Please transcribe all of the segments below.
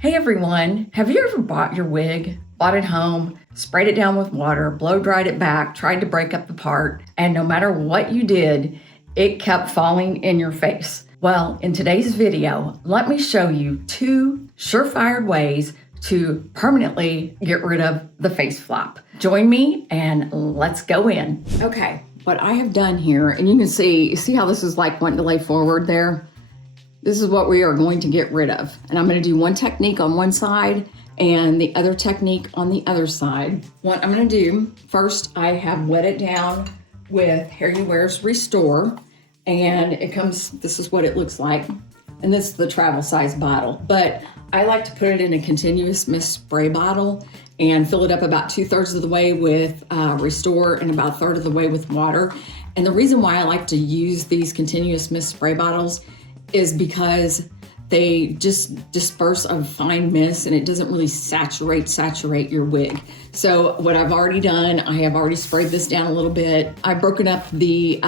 Hey everyone, have you ever bought your wig, bought it home, sprayed it down with water, blow dried it back, tried to break up the part, and no matter what you did, it kept falling in your face? Well, in today's video, let me show you 2 surefire ways to permanently get rid of the face flop. Join me and let's go in. Okay, what I have done here, and you can see how this is like wanting to lay forward there? This is what we are going to get rid of. And I'm gonna do one technique on one side and the other technique on the other side. What I'm gonna do, first I have wet it down with HairUWear's Restore, and it comes, this is what it looks like. And this is the travel size bottle, but I like to put it in a continuous mist spray bottle and fill it up about 2/3 of the way with Restore and about 1/3 of the way with water. And the reason why I like to use these continuous mist spray bottles is because they just disperse a fine mist and it doesn't really saturate your wig. So what I've already done, I have already sprayed this down a little bit. I've broken up the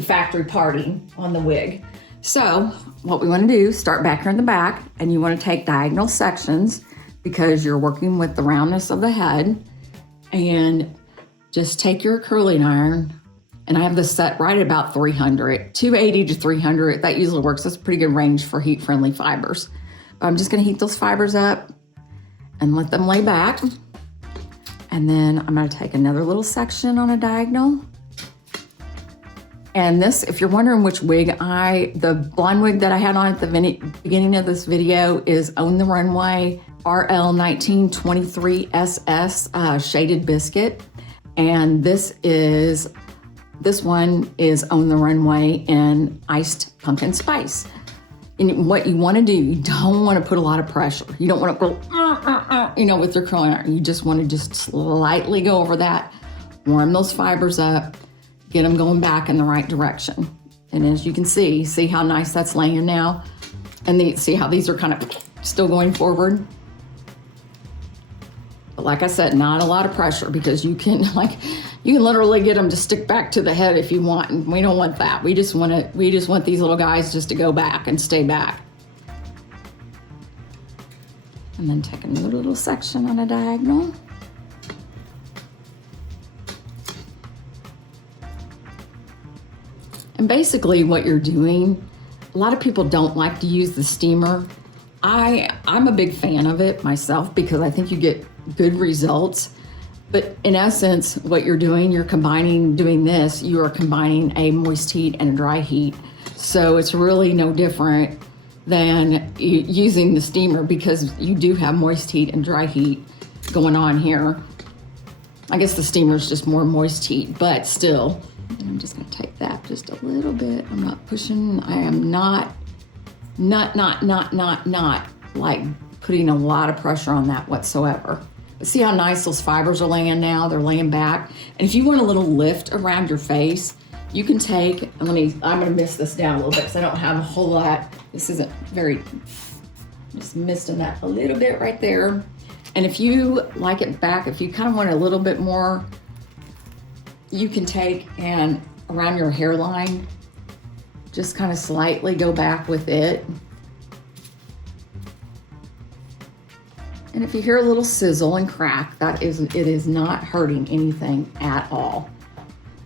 factory parting on the wig. So what we want to do, start back here in the back, and you want to take diagonal sections because you're working with the roundness of the head, and just take your curling iron. And I have this set right at about 300, 280 to 300. That usually works. That's a pretty good range for heat-friendly fibers. But I'm just gonna heat those fibers up and let them lay back. And then I'm gonna take another little section on a diagonal. And this, if you're wondering which wig the blonde wig that I had on at the beginning of this video is Own the Runway RL 1923 SS Shaded Biscuit. And this one is Own the Runway in Iced Pumpkin Spice. And what you want to do, you don't want to put a lot of pressure. You don't want to go, with your curling iron. You just want to just slightly go over that, warm those fibers up, get them going back in the right direction. And as you can see how nice that's laying now. And see how these are kind of still going forward. But like I said, not a lot of pressure, because you can literally get them to stick back to the head if you want, and we don't want that. We just want these little guys just to go back and stay back. And then take another little section on a diagonal. And basically what you're doing, a lot of people don't like to use the steamer. I'm a big fan of it myself because I think you get good results. But in essence, what you're doing, you are combining a moist heat and a dry heat. So it's really no different than using the steamer, because you do have moist heat and dry heat going on here. I guess the steamer is just more moist heat, but still. And I'm just gonna take that just a little bit. I'm not pushing, I am not like putting a lot of pressure on that whatsoever. See how nice those fibers are laying now? They're laying back. And if you want a little lift around your face, you can take, I'm gonna mist this down a little bit because I don't have a whole lot. This isn't very, just misting that a little bit right there. And if you like it back, if you kind of want a little bit more, you can take and around your hairline, just kind of slightly go back with it. And if you hear a little sizzle and crack, it is not hurting anything at all.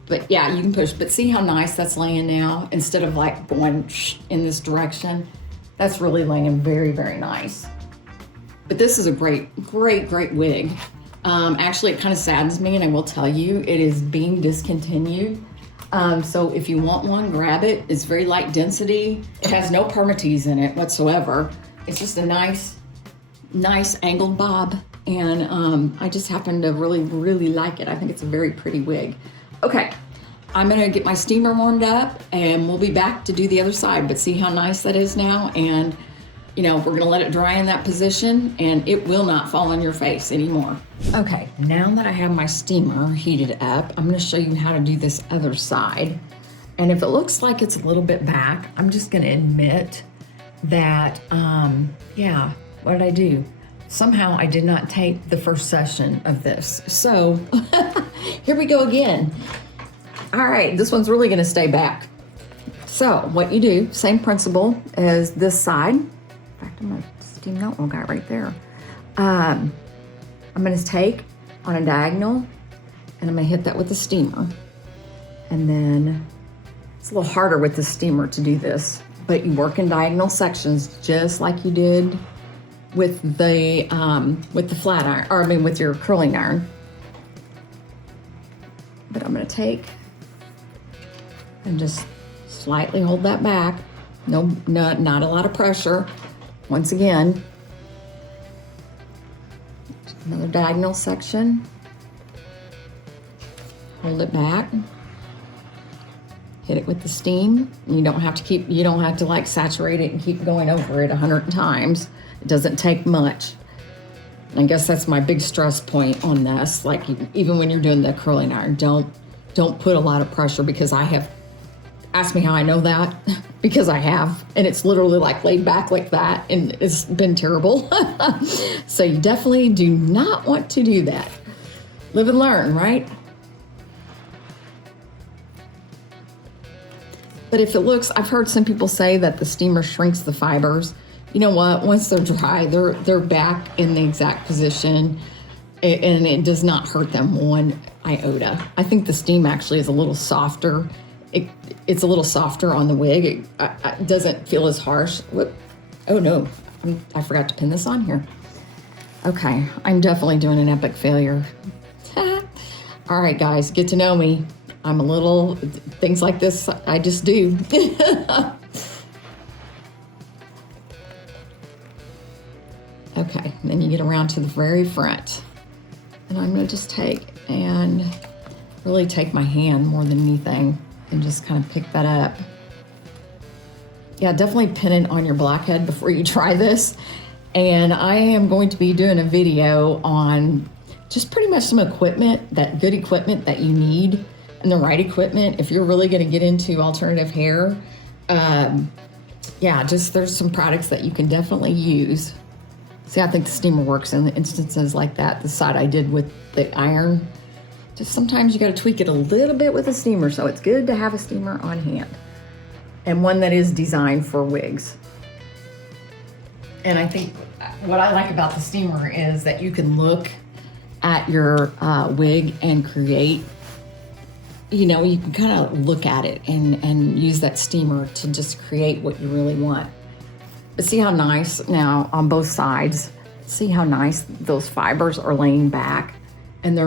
But yeah, you can push, but see how nice that's laying now? Instead of like going in this direction, that's really laying very, very nice. But this is a great wig. Actually, it kind of saddens me, and I will tell you, it is being discontinued. So if you want one, grab it. It's very light density. It has no permatease in it whatsoever. It's just a nice angled bob, and I just happen to really like it. I think it's a very pretty wig. Okay, I'm gonna get my steamer warmed up and we'll be back to do the other side, but see how nice that is now? And we're gonna let it dry in that position and it will not fall on your face anymore. Okay, now that I have my steamer heated up, I'm gonna show you how to do this other side. And if it looks like it's a little bit back, I'm just gonna admit that, what did I do? Somehow I did not tape the first session of this. So here we go again. All right, this one's really gonna stay back. So what you do, same principle as this side. In fact, I'm gonna steam that little guy right there. I'm gonna take on a diagonal and I'm gonna hit that with the steamer. And then it's a little harder with the steamer to do this, but you work in diagonal sections just like you did with the flat iron, or I mean with your curling iron. But I'm gonna take and just slightly hold that back. No, not a lot of pressure. Once again, another diagonal section. Hold it back. Hit it with the steam. You don't have to like saturate it and keep going over it 100 times. It doesn't take much. I guess that's my big stress point on this. Like even when you're doing the curling iron, don't put a lot of pressure, because I have, ask me how I know that, because I have, and it's literally like laid back like that, and it's been terrible. So you definitely do not want to do that. Live and learn, right? But if it looks, I've heard some people say that the steamer shrinks the fibers. You know what? Once they're dry, they're back in the exact position, and it does not hurt them one iota. I think the steam actually is a little softer. It's a little softer on the wig. It doesn't feel as harsh. Whoop. Oh no, I forgot to pin this on here. Okay, I'm definitely doing an epic failure. All right, guys, get to know me. I'm a little, things like this, I just do. Okay, and then you get around to the very front. And I'm gonna just take and really take my hand more than anything and just kind of pick that up. Yeah, definitely pin it on your blockhead before you try this. And I am going to be doing a video on just pretty much some equipment, that good equipment that you need, and the right equipment if you're really gonna get into alternative hair. Yeah, just there's some products that you can definitely use. See, I think the steamer works in the instances like that, the side I did with the iron. Just sometimes you gotta tweak it a little bit with a steamer, so it's good to have a steamer on hand. And one that is designed for wigs. And I think what I like about the steamer is that you can look at your wig and create, you know, you can kind of look at it and use that steamer to just create what you really want. But see how nice now on both sides, see how nice those fibers are laying back, and they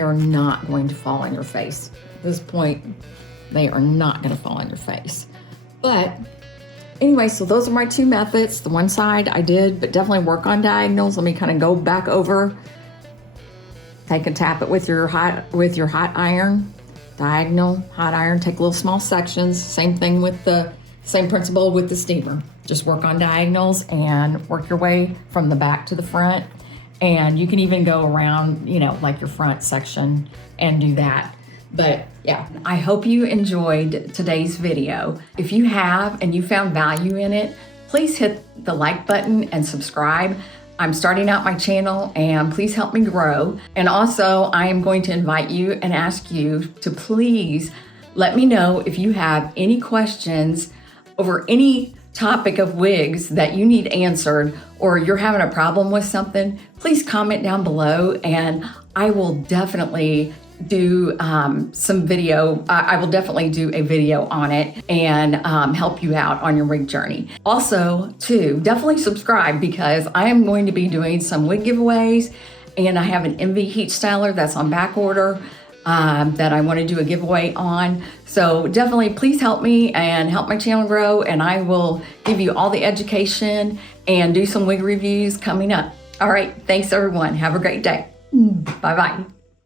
are not going to fall on your face. At this point, they are not gonna fall on your face. But anyway, so those are my two methods. The one side I did, but definitely work on diagonals. Let me kind of go back over. Take and tap it with your hot iron, diagonal, hot iron, take little small sections. Same thing with the same principle with the steamer. Just work on diagonals and work your way from the back to the front. And you can even go around, you know, like your front section and do that. But yeah, I hope you enjoyed today's video. If you have and you found value in it, please hit the like button and subscribe. I'm starting out my channel and please help me grow. And also I am going to invite you and ask you to please let me know if you have any questions over any topic of wigs that you need answered, or you're having a problem with something. Please comment down below and I will definitely do some video. I will definitely do a video on it and help you out on your wig journey. Also, too, definitely subscribe, because I am going to be doing some wig giveaways, and I have an MV heat styler that's on back order that I want to do a giveaway on. So definitely please help me and help my channel grow, and I will give you all the education and do some wig reviews coming up. All right, thanks everyone. Have a great day. Bye-bye.